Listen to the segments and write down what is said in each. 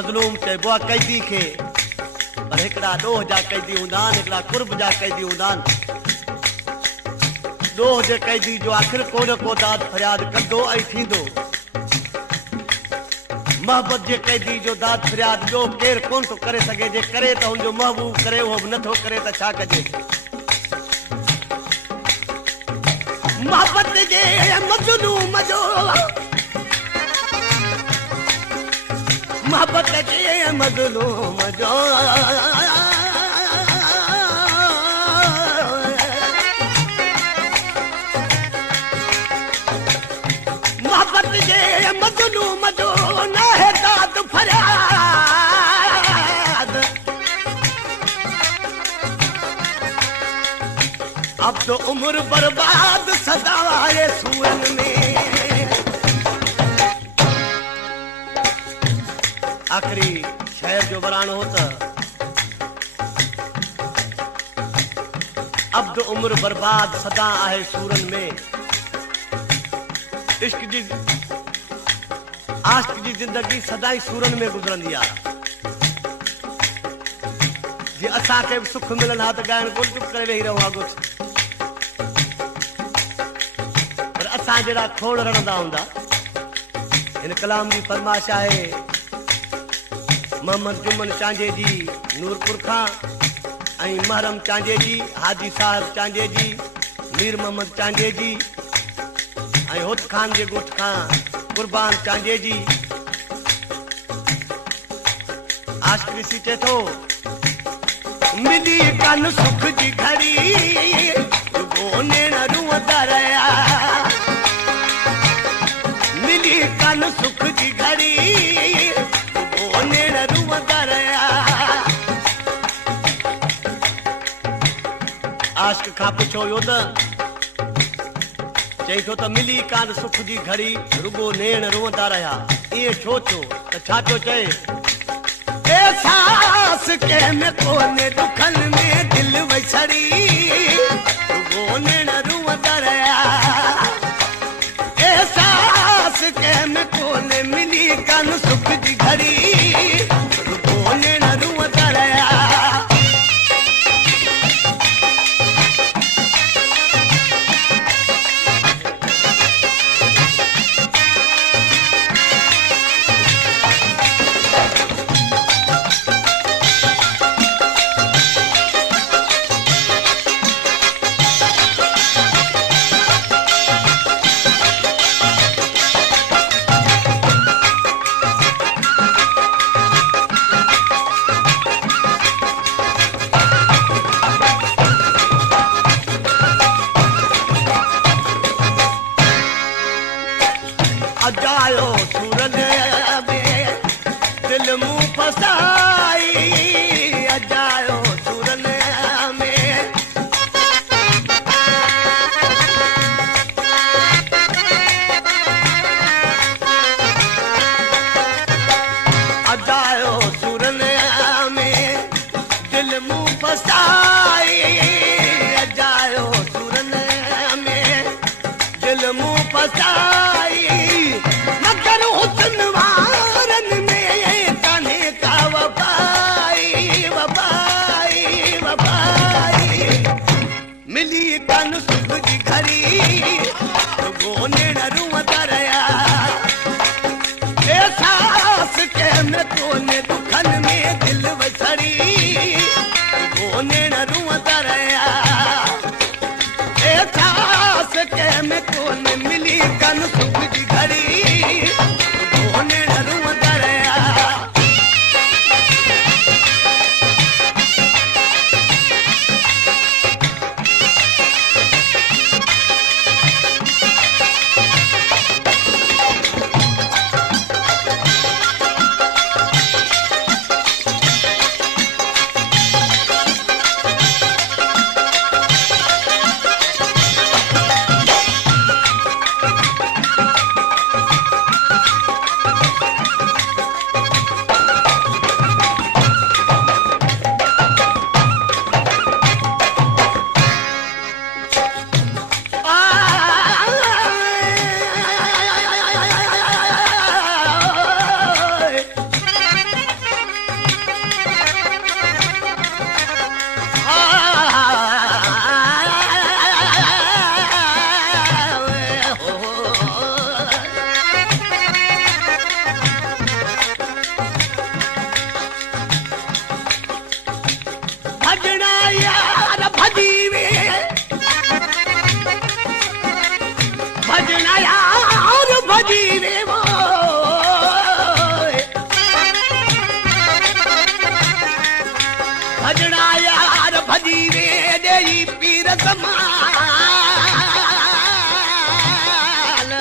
मज़लूम चइबो आहे कैदी खे, पर हिकिड़ा ॾोह जा कैदी हूंदा आहिनि, हिकिड़ा कुर्ब जा कैदी हूंदा आहिनि। ॾोह जे कैदी जो आख़िर को न को दाद फरियाद कंदो ऐं थींदो। मोहबत जे कैदी जो दाद फरियाद ॿियो केरु कोन थो करे सघे। जे करे त हुनजो महबूब करे, उहो बि नथो करे त छा कजे। मोहबत जे मज़लूम जो, मोहबत जे मज़लूम जो, मोहबत जे मज़लूम जो न है दाद फरियाद। अब तो उम्र बर्बाद सदा आए सूरन में। आखिरी शहर जो वराणो हो त अब तो उम्र बर्बाद सदा आहे सूरन में। इश्क जी आशिक जी जिंदगी सदाई सूरन में गुज़रंदी आहे। जे असांखे बि सुख मिलनि हा त ॻाइण कोन चुप करे वेही रहूं हा कुझु, पर असां जहिड़ा खोड़ रड़ंदा हूंदा। हिन कलाम जी फरमाइश आहे मोहम्मद जुमन चांजे जी नूरपुर खां ऐं महरम चांजे जी, हाजी साहब चांजे जी, मीर मोहम्मद चांजे जी ऐं हुत खान जे ॻोठ खां कुर्बान चांजे जी। आशिक़ ॾिसी चए थो मिली कान सुख जी घड़ी, नेण रुअंदा रहिया। मिली कान सुख जी घड़ी, नेण रुअंदा रहिया। आशिक़ खां पुछो वियो त चई थो त मिली कान सुख जी घड़ी, रुगो नेण रुअंदा रहिया। इहे छो थियो त छा पियो चए? एहसास कंहिंमें कोन्हे दुखन में दिल वसड़ी, रुगो नेण रुअंदा रहिया। एहसास कंहिंमें कोन्हे मिली कान सुख जी घड़ी, रुगो नेण रुअंदा रहिया। अजायो सूरन में दिल मुंह फसाई, अजायो सूरन में। अजायो सूरन में दिल मुंह फसाई, अजायो सूरन में दिल मुंह फसाई। मगर हुस्न वारन में कान्हे का वफाई, वफाई, वफाई। मिली कान सुख जी घड़ी, रुगो नेण रुअंदा रहिया। एहसास कंहिंमें कोन्हे दुखन में दिल वसड़ी, रुगो नेण रुअंदा रहिया। एहसास कंहिंमें कोन्हे मिली कान सुख जी घड़ी, रुगो नेण रुअंदा रहिया। जमाल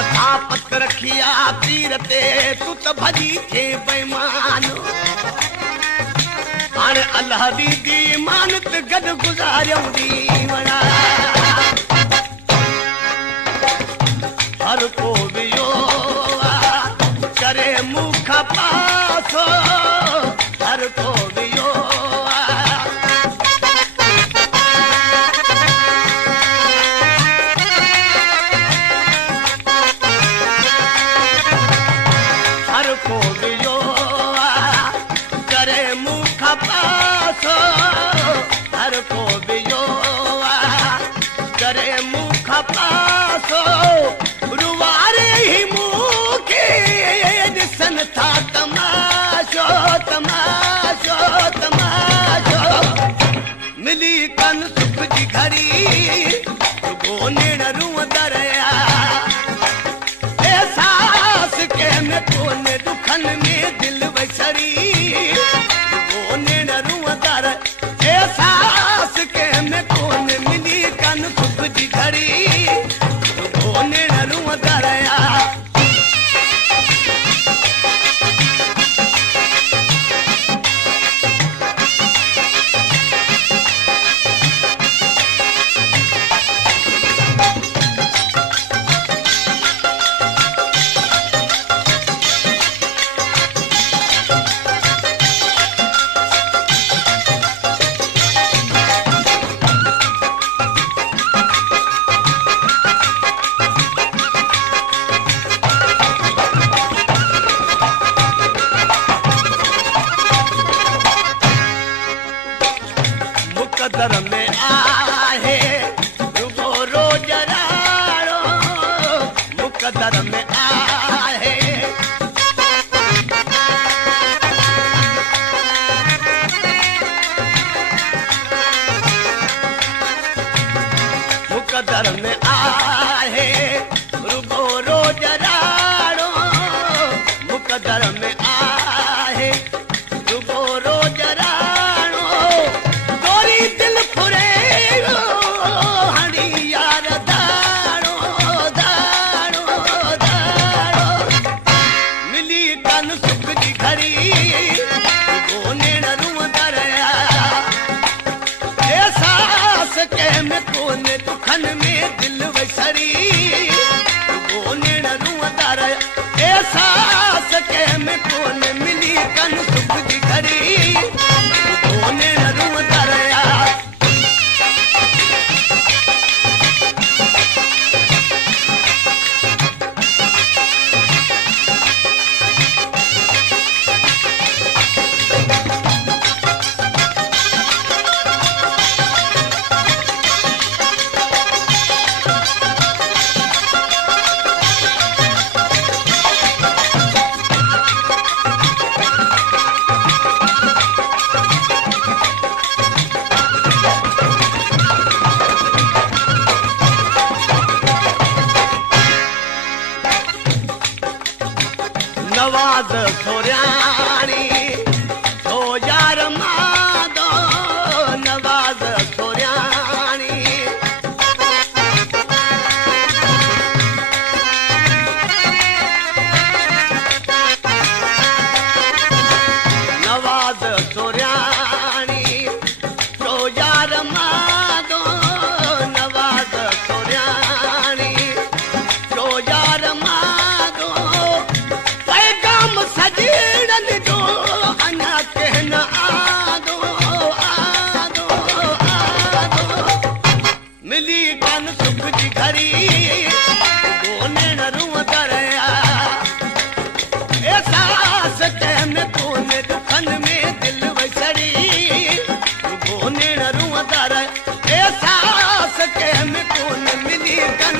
अथा पत रखिया तीर ते तू त भजी थे बेईमान हाणे अल्लाह दी मानत गॾु गुज़ारियूं दीवना हर को वियो करे मुख पासो हर को वियो हर को वियो करे मुख पासो हर को वियो करे मुख पासो रुवारे ही मुखे ॾिसन था तमाशो तमाशो तमाशो मिली कन सुख जी घड़ी गोनेण रुअंदा रहिया एहसास के में कोने दुखन में दिल वसरी गोनेण रुअंदा रहिया एहसास के में कोने मिली कन सुख जी घड़ी गोनेण रुअंदा रहिया मुक़दर में आहे रुगो रोज राड़ो मुक़दर में आहे मुक़दर में आहे रुगो रोज राड़ो मुक़दर में आहे रुगो रोज राड़ो दिल फुरे हणी यार दाड़ो दाड़ो दाड़ो मिली कन सुख जी घड़ी गोनेण रुअंदा रहिया एहसास के में कोने दुखन में दिल वसरी गोनेण रुअंदा रहिया एहसास के में कोने मिली कन सुख जी घड़ी गोनेण रुअंदा रहिया नवाज़ सोरियाणी तो यार मादो नवाज़ सोरियाणी नवाज़ सोरियाणी तो यार मादो नवाज़ सोरियाणी तो यार मादो सजीड़न जो अना कहन आदो आदो आदो मिली कन सुख जी घड़ी गोनेण रुअंदा रहिया एहसास के में कोने दुखन में दिल वसरी गोनेण रुअंदा रहिया एहसास के में कोने मिली कन